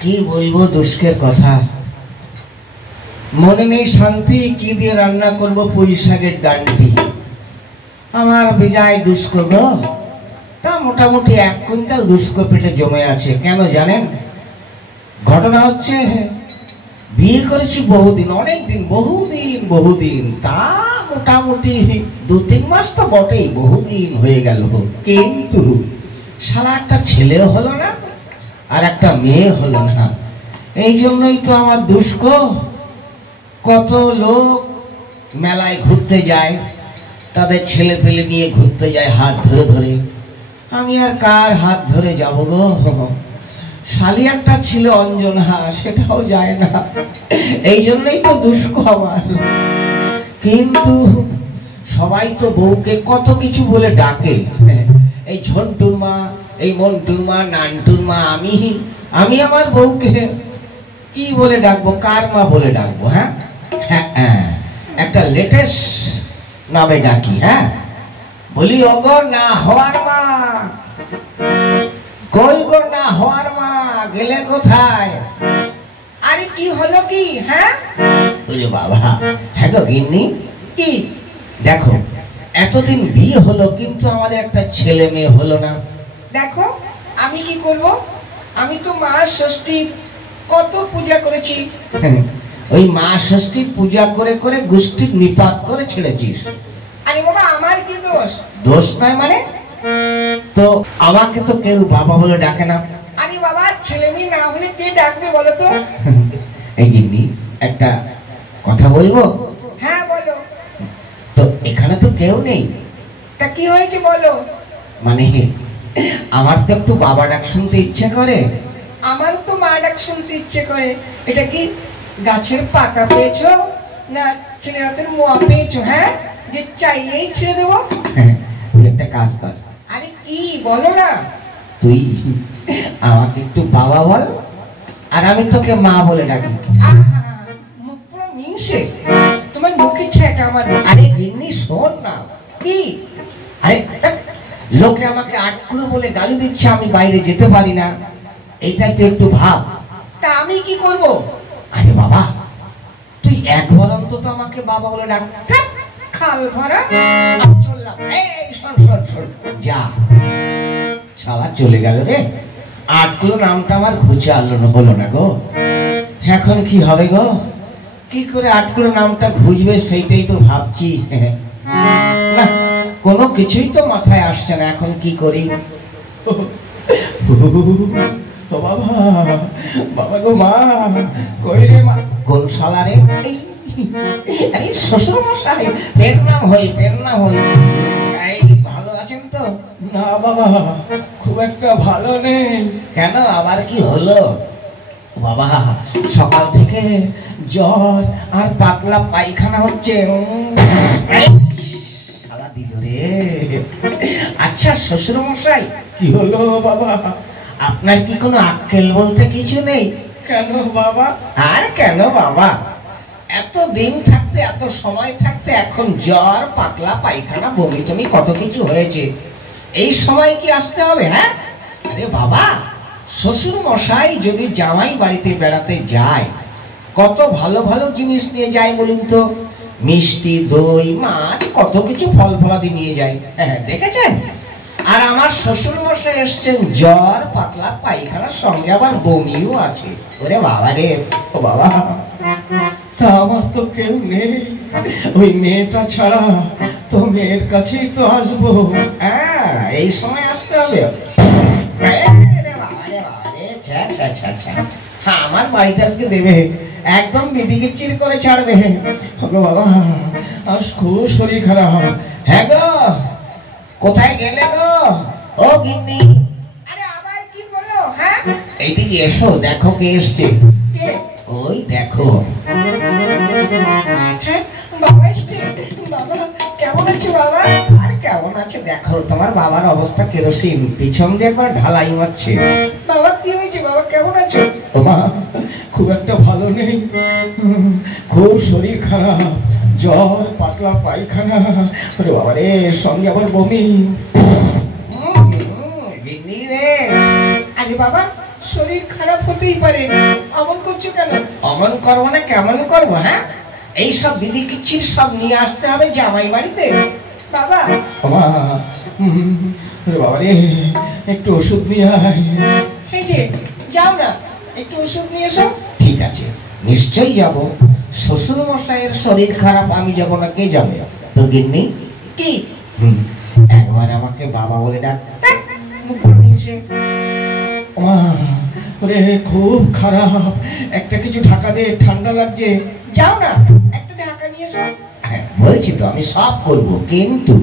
কি বলবো দুষ্কের কথা, মনে নেই শান্তি কি দিয়ে রান্না করবো পুঁই শাকের ডান্ডি। আমার বিজয় দুষ্ক গো, তা মোটামুটি 1 কুইন্টাল দুষ্ক পেটে জমে আছে। কেন জানেন? ঘটনা হচ্ছে বিয়ে করেছি বহুদিন, অনেক দিন, বহুদিন, তা মোটামুটি 2-3 মাস তো বটেই, বহুদিন হয়ে গেল। কিন্তু শালা একটা ছেলেও হলো না আর একটা মেয়ে হলো না। এই জন্যই তো আমার দুষ্ক। কত লোক মেলায় ঘুরতে যায়, তাদের ছেলে পেলে নিয়ে ঘুরতে যায় হাত ধরে ধরে। আমি আর কার হাত ধরে যাব গো? শালি একটা ছিল অঞ্জনা, সেটাও যায় না। এই জন্যই তো দুষ্ক আমার। কিন্তু সবাই তো বউকে কত কিছু বলে ডাকে, এই ঝন্টুর মা, এই মন্টুর মা, নান্টুর মা। আমি আমার বউকে কি বলে ডাকবো, কার মা বলে ডাকবো? হ্যাঁ, একটা লেটেস্ট নামে ডাকি। হ্যাঁ, বলি ওগো না হওয়ার মা, কই গো না হওয়ার মা, গেলে কোথায়? আরে কি হলো কি? হ্যাঁ বলে বাবা, হ্যাঁ গো গিন্নি, কি দেখো এতদিন বিয়ে হলো কিন্তু আমাদের একটা ছেলে মেয়ে হলো না। দেখো আমি কি করব, আমি তো মা ষষ্ঠী কত পূজা করেছি। ওই মা ষষ্ঠী পূজা করে করে গোষ্ঠীর নিপাত করে ছেড়েছিস। আরে বাবা আমার কি দোষ? দোষ নয় মানে? তো আমাকে তো কেউ বাবা বলে ডাকে না। আরে বাবা ছেলে মেয়ে না হলে কে ডাকবে বলো তো? এই গিন্নি একটা কথা বলবো? হ্যাঁ বলো। তো এখানে তো কেউ নেই, তা কি হয়েছে বলো? মানে আমার তো একটু বাবা ডাক শুনতে ইচ্ছা করে। আমার তো মা ডাক শুনতে ইচ্ছে করে। এটা কি গাছের পাতা পেয়েছো না ছেলে হাতের মোয়া পেয়েছো? হ্যাঁ, যে চাইলেই ছেড়ে দেবো? তুই একটা কাজ কর। আরে কি বলো না? তুই আমাকে একটু বাবা বল, আর আমি তোকে মা বলে ডাকি। মুখ পুরো মিশে, তোমার মুখে ছেটা আমার। আরে গিন্নি শোন না। কি? আরে লোকে আমাকে আটকুলো বলে গালি দিচ্ছে, আমি বাইরে যেতে পারি না, এইটাই তো একটু ভাব। তা আমি কি করব? আরে বাবা তুই একবার অন্তত আমাকে বাবা বলে ডাক। খাল ভরা আমি চললাম। এই শোন শোন শোন, যা। শালা চলে গেল রে। আটকুলো নামটা আমার ঘুচে হলো না গো। এখন কি হবে গো? কি করে আটকুলো নামটা ঘুচবে সেইটাই তো ভাবছি। না কোনো কিছুই তো মাথায় আসছে না, এখন কি করি? বাবা বাবা গো মা, কই রে মা? কোন শালা রে? এই শ্বশুর মশাই, পেট নাম হই। এই ভালো আছেন তো? না বাবা খুব একটা ভালো নেই। কেন, আবার কি হলো? বাবা সকাল থেকে জ্বর আর পাতলা পায়খানা হচ্ছে। শালা দিল রে। আচ্ছা শ্বশুর মশাই কি হলো বাবা? আপনার কি কোনো আক্কেল বলতে কিছু নেই? কেন বাবা? আর কেন বাবা, এত দিন থাকতে, এত সময় থাকতে এখন জ্বর, পাতলা পায়খানা, বমি টমি কত কিছু হয়েছে, এই সময় কি আসতে হবে? হ্যাঁ আরে বাবা, শ্বশুর মশাই যদি জামাই বাড়িতে বেড়াতে যায় কত ভালো ভালো জিনিস নিয়ে যায় বলুন তো। মিষ্টি, দই, মাছ, কত কিছু ফল ফলাদি নিয়ে যায়। হ্যাঁ দেখেছেন? আর আমার শ্বশুর মশাই এসছেন জ্বর, পাতলা পায়খানার সঙ্গে আবার বমিও আছে। ওরে বাবা রে, ও বাবা, তা আমার তো কেউ নেই, ওই মেয়েটা ছাড়া। তো মেয়ের কাছেই তো আসবো। হ্যাঁ এই সময় আসতে হবে। হ্যাঁ আমার বাড়িতে আজকে দেবে, একদম বিদিকে চির করে ছাড়বে। বাবা আর খুব শরীর খারাপ। হ্যাঁ গো কোথায় গেলে গো? ও গিন্নি। আরে আবার কি হলো? হ্যাঁ এইদিকে এসো, দেখো কে এসছে। কে? ওই দেখো। হ্যাঁ বাবা এসছে। বাবা কেমন আছো বাবা? আর কেমন আছে দেখো, তোমার বাবার অবস্থা কেরোসিন, পিছন দিয়ে একবার ঢালাই মারছে। বাবা কি হয়েছে বাবা, কেমন আছো? মা খুব একটা ভালো নেই, খুব শরীর খারাপ, জ্বর, পাতলা পায়খানা, ওরে বাবা রে, সঙ্গে আবার বমি। গিন্নি রে। আরে বাবা শরীর খারাপ হতেই পারে, অমন করছো কেন? অমন করবো না কেমন করবো? হ্যাঁ, এই সব বিধি কিচ্ছির সব নিয়ে আসতে হবে জামাই বাড়িতে। বাবা বাবা রে, একটু ওষুধ নিয়ে আয়। এই যে যাও না, একটু ওষুধ নিয়ে এসো। ঠিক আছে, নিশ্চয়ই যাব। শ্বশুর মশাইয়ের শরীর খারাপ, আমি যাব না কে যাবে? তো গিন্নি কি একবার আমাকে বাবা বলে ডাক। খুব খারাপ, একটা কিছু ঢাকা দে, ঠান্ডা লাগছে। যাও না, একটা ঢাকা নিয়ে এসো। বলছি তো আমি সব করবো, কিন্তু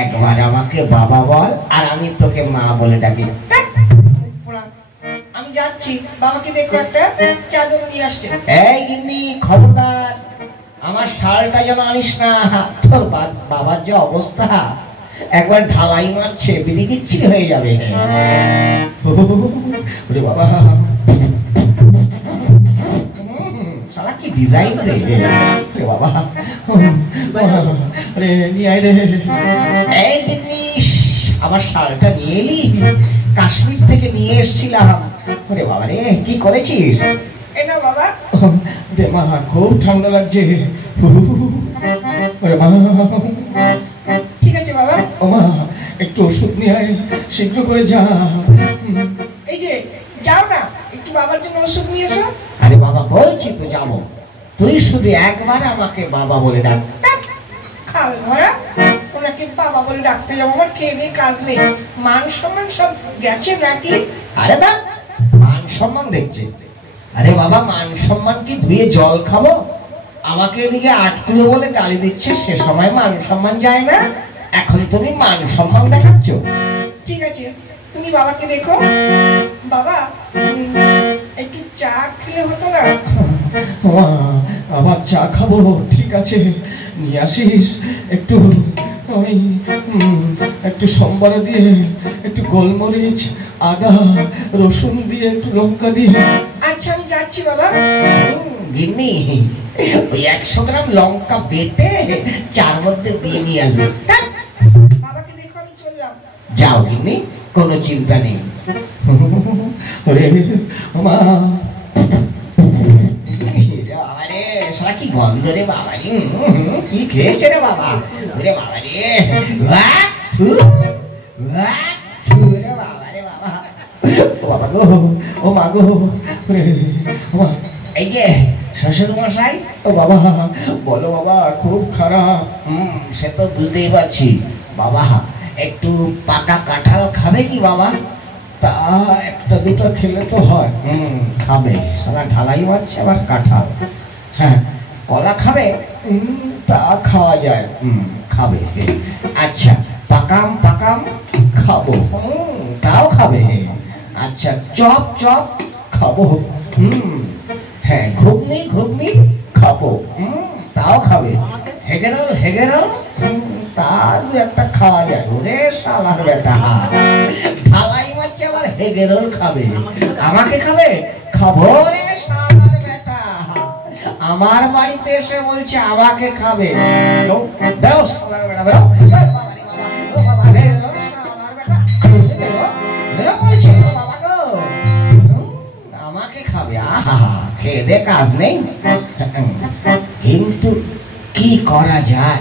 একবার আমাকে বাবা বল আর আমি তোকে মা বলে ডাকি। আমি যাচ্ছি, বাবাকে দেখো, একটা চাদর নিয়ে আসছে। এই গিন্নি খবরদার, আমার শালটা যেন আনিস না। তোর বাবার যে অবস্থা, একবার ঢালাই মারছে, বিধি কিচ্ছিরি হয়ে যাবে। ওরে বাবা, শালা কি ডিজাইন রে বাবা। আরে নিয়ে আয় রে। এই জিনিস আমার শালটা নিয়ে এলি, কাশ্মীর থেকে নিয়ে এসেছিলাম। ওরে বাবা রে, কি করেছিস? এ না বাবা। দে মা, খুব ঠান্ডা লাগছে। ওরে মা, ঠিক আছে বাবা। ও মা, একটু ওষুধ নিয়ে আয়, শীঘ্র করে যা। এই যে যাও না, একটু বাবার জন্য ওষুধ নিয়ে এসো। আরে বাবা বলছি তো যাবো, তুই শুধু একবার আমাকে বাবা বলে ডাক। খাল ভরা ওনাকে বাবা বলে ডাকতে যাবো? আমার খেয়ে দিয়ে কাজ নেই, মান সম্মান সব গেছে নাকি? আরে দা, মান সম্মান দেখছে? আরে বাবা, মান সম্মান কি ধুয়ে জল খাবো? আমাকে এদিকে আটকুলো বলে গালি দিচ্ছে, সে সময় মান সম্মান যায় না, এখন তুমি মান সম্মান দেখাচ্ছ? ঠিক আছে, তুমি বাবাকে দেখো। বাবা একটু চা খেলে হতো না? আবার চা খাবো? ঠিক আছে, নিয়ে আসিস। একটু ওই একটু সম্বরা দিয়ে, একটু গোলমরিচ, আদা, রসুন দিয়ে, একটু লঙ্কা দিয়ে। আচ্ছা আমি যাচ্ছি বাবা। গিন্নি ওই 100 গ্রাম লঙ্কা বেটে চার মধ্যে দিয়ে নিয়ে আসবে। বাবাকে দেখো, আমি চললাম। যাও গিন্নি, কোনো চিন্তা নেই। মা কি গন্ধ রে বাবা, কি খেয়েছে রে বাবা? ওরে বাবা রে, বাবা রে বাবা, ও বাবা গো, ও মা গো। এই যে শ্বশুর মশাই। ও বাবা বলো বাবা, খুব খারাপ। সে তো বুঝতেই পারছি বাবা। একটু পাকা কাঁঠাল খাবে কি বাবা? তা একটা দুটো খেলে তো হয়। খাবে, সারা ঢালাই মারছে আবার কাঁঠাল। হ্যাঁ, কলা খাবে? তা খাওয়া যায়, খাবে। আচ্ছা, পাকাম পাকাম খাবো, তাও খাবে। আচ্ছা, চপ চপ খাবো। হ্যাঁ, ঘুগনি ঘুগনি খাবো, তাও খাবে। হেগেরল হেগেরল, তা দু একটা খাওয়া যায়। ওরে শালার বেটা, ঢালাই মারছে আবার হেগেরল খাবে। আমাকে খাবে? খাবো রে শালার বেটা, আমার বাড়িতে এসে বলছে আমাকে খাবে। বেরো শালার বেটা, বেরো। আমাকে খাবে? আহা, খেয়ে দে, কাজ নেই। কিন্তু কি করা যায়?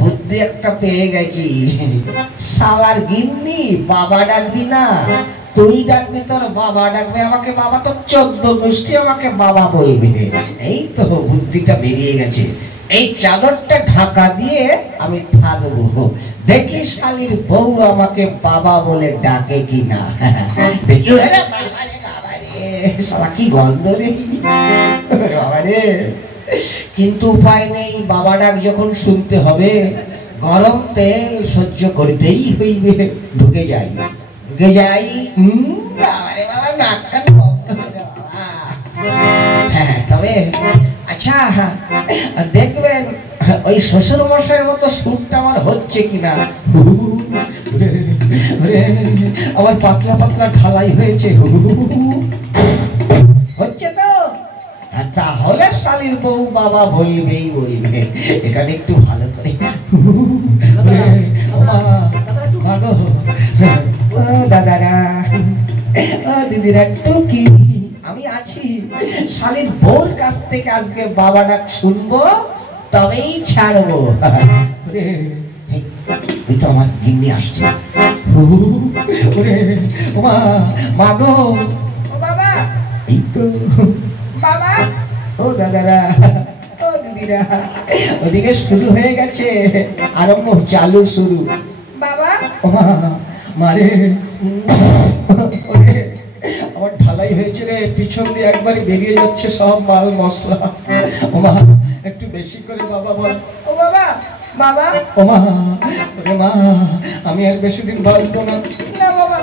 বুদ্ধি একটা পেয়ে গেছি। শালার গিন্নি, বাবা ডাকবি না, তুই ডাকবি তোর বাবা ডাকবে আমাকে বাবা, তো 14 গোষ্ঠী আমাকে বাবা বলবে। এই তো বুদ্ধিটা বেরিয়ে গেছে। এই চাদরটা ঢাকা দিয়ে আমি থাকবো, দেখি শালির বউ আমাকে বাবা বলে ডাকে কিনা। দেখি শালা কি গন্ধ রে বাবা রে। কিন্তু উপায় নেই, বাবা ডাক যখন শুনতে হবে, গরম তেল সহ্য করতেই হইবে। ঢুকে যাই, ঢুকে যাই। হ্যাঁ, তবে আচ্ছা দেখবেন ওই শ্বশুর মশাইয়ের মতো সুরটা আমার হচ্ছে কিনা। আমার পাতলা পাতলা ঢালাই হয়েছে, হচ্ছে তো? তাহলে শালির বউ বাবা বলবেই বলবে। এখানে একটু ভালো করে দিদিরা টুকি আমি আছি, শালির বউর কাছ থেকে আজকে বাবা ডাক শুনবো, তবেই ছাড়বো। ওই তো আমার গিন্নি আসছে। মা গো, ও বাবা, এই তো বাবা, ও দাদারা, ও দিদিরা, ওদিকে শুরু হয়ে গেছে, আরম্ভ চালু শুরু। বাবা, ও মা, মারে আমার ঢালাই হয়েছে রে, পিছন দিয়ে একবারে বেরিয়ে যাচ্ছে সব মাল মশলা। ও মা একটু বেশি করে বাবা বল। ও বাবা, বাবা, ও মা, ওরে মা আমি আর বেশি দিন বাঁচবো না। না বাবা,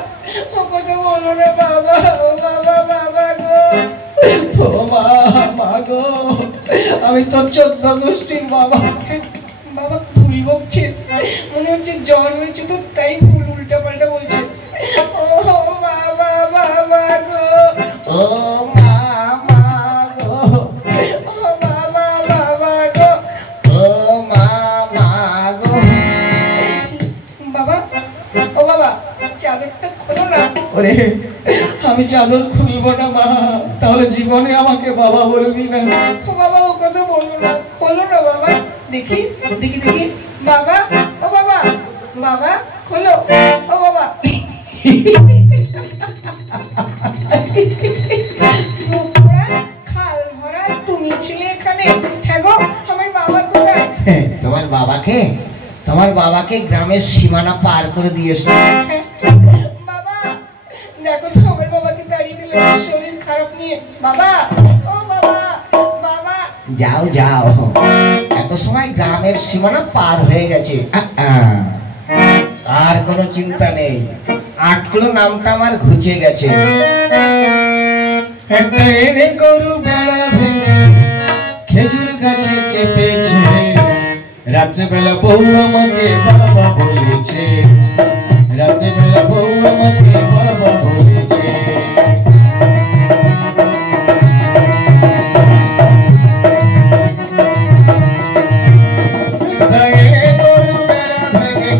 ও কথা বলো না বাবা, ও বাবা, বাবা গো, ও মা, মা গো, আমি তো 14 গোষ্ঠীর বাবা। বাবা ভুল বকছে, মনে হচ্ছে জ্বর হয়েছে তো তাই ভুল উল্টা পাল্টা বলছে। ও বাবা, বাবা গো, ও মা, মা গো, ও বাবা, বাবা গো, ও মা, মা গো। বাবা, ও বাবা চাদরটা খোলো না। ওরে আমি চাদর খুলবো না মা, তাহলে জীবনে আমাকে বাবা বলবি না। ও বাবা ও কথা বলবো না, খোলো না বাবা, দেখি দেখি দেখি। বাবা, ও বাবা, বাবা খোলো, ও বাবা। খাল ভরা তুমি ছিলে এখানে। হ্যাঁ গো, আমার বাবা কোথায়? তোমার বাবাকে, তোমার বাবাকে গ্রামের সীমানা পার করে দিয়েছে। বাবা দেখো তো আমার বাবাকে তাড়িয়ে দিল শরীর খারাপ নিয়ে। বাবা, ও বাবা, বাবা। যাও যাও, এত সময় গ্রামের সীমানা পার হয়ে গেছে, আর কোনো চিন্তা নেই। 8 কিলো নামটা আমার ঘুচে গেছে। একটা এনে গরু বেড়া ভেঙে খেজুর গাছে চেপেছে, রাত্রেবেলা বউ আমাকে বাবা বলেছে, রাত্রেবেলা বউ আমাকে বাবা বলেছে।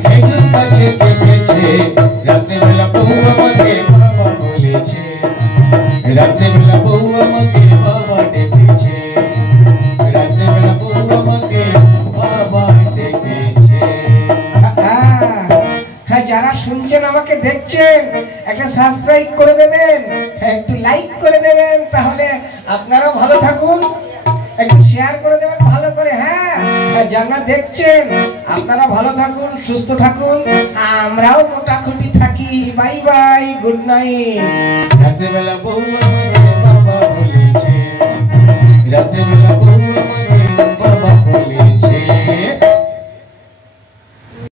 খেজুর গাছে চেপেছে, রাত্রেবেলা বউ আমাকে বাবা বলেছে, রাত্রেবেলা বউ আমাকে বাবা ডেকেছে, রাত্রেবেলা বউ আমাকে বাবা ডেকেছে। হ্যাঁ যারা শুনছেন আমাকে দেখছেন একটা সাবস্ক্রাইব করে দেবেন, একটু লাইক করে দেবেন, তাহলে আপনারাও ভালো থাকুন। একটু শেয়ার করে দেবেন ভালো করে। হ্যাঁ যারা দেখছেন আপনারা ভালো থাকুন, সুস্থ থাকুন, আমরাও মোটামুটি থাকি। Bye bye, good night. রাত্রেবেলা বউ